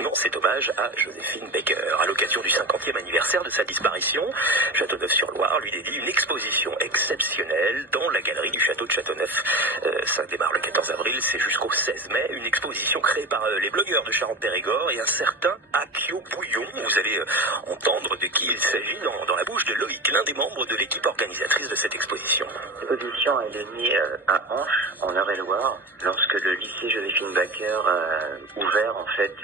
maintenant cet hommage à Joséphine Baker. À l'occasion du 50e anniversaire de sa disparition, Châteauneuf-sur-Loire lui dédie une exposition exceptionnelle dans la galerie du château de Châteauneuf. Ça démarre le 14 avril, c'est jusqu'au 16 mai. Une exposition créée par les blogueurs de Charente-Périgord et un certain Akio Bouillon. Vous allez entendre de qui il s'agit dans la bouche de Loïc, l'un des membres de l'équipe organisatrice de cette exposition. L'exposition est née à Anche, en Eure-et-Loire, lorsque le lycée Joséphine Baker a ouvert en fait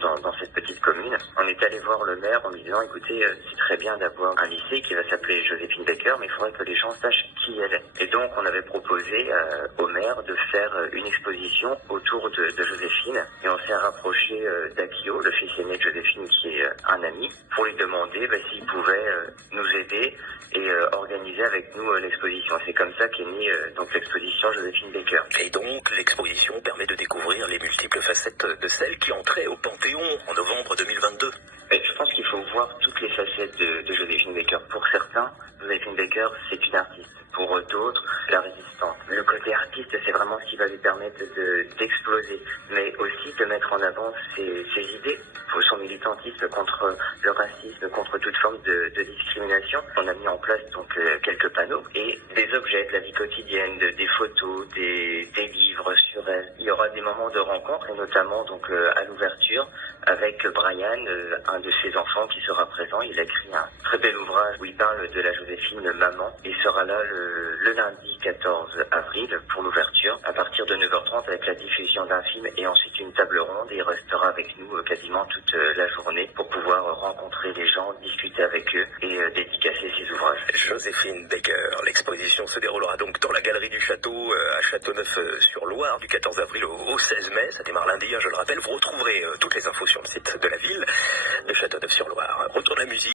dans cette petite commune. On est allé voir le maire en lui disant écoutez, c'est très bien d'avoir un lycée qui va s'appeler Joséphine Baker, mais il faudrait que les gens sachent qui elle est. Et donc on avait proposé au maire de faire une exposition autour de Joséphine, et on s'est rapproché d'Akio, le fils aîné de Joséphine qui est un ami, pour lui demander s'il pouvait nous aider et organiser avec nous l'exposition. C'est comme ça qu'est née donc l'exposition Joséphine Baker. Et donc l'exposition permet de découvrir les multiples facettes de celle qui entrait au Panthéon en novembre 2022. Et je pense qu'il faut voir toutes les facettes de Joséphine Baker. Pour certains, Joséphine Baker, c'est une artiste. Pour d'autres, la résistante. Le côté artiste, c'est vraiment ce qui va lui permettre d'exploser, mais aussi de mettre en avant ses idées, son militantisme contre le racisme, contre toute forme de discrimination. On a mis en place donc quelques panneaux et des objets de la vie quotidienne, des photos, des livres sur elle. Il y aura des moments de rencontre, et notamment donc à l'ouverture avec Brian, un de ses enfants qui sera présent. Il a écrit un très bel ouvrage où il parle de la Joséphine maman. Il sera là le lundi 14 avril pour l'ouverture à partir de 9h30 avec la diffusion d'un film et ensuite une table ronde, et il restera avec nous quasiment toute la journée pour pouvoir rencontrer les gens, discuter avec eux et dédicacer ses ouvrages. Joséphine Baker. L'exposition se déroulera donc dans la galerie du château à Châteauneuf-sur-Loire du 14 avril au 16 mai. Ça démarre lundi, je le rappelle. Vous retrouverez toutes les infos sur le site de la ville de Châteauneuf-sur-Loire. Retour de la musique.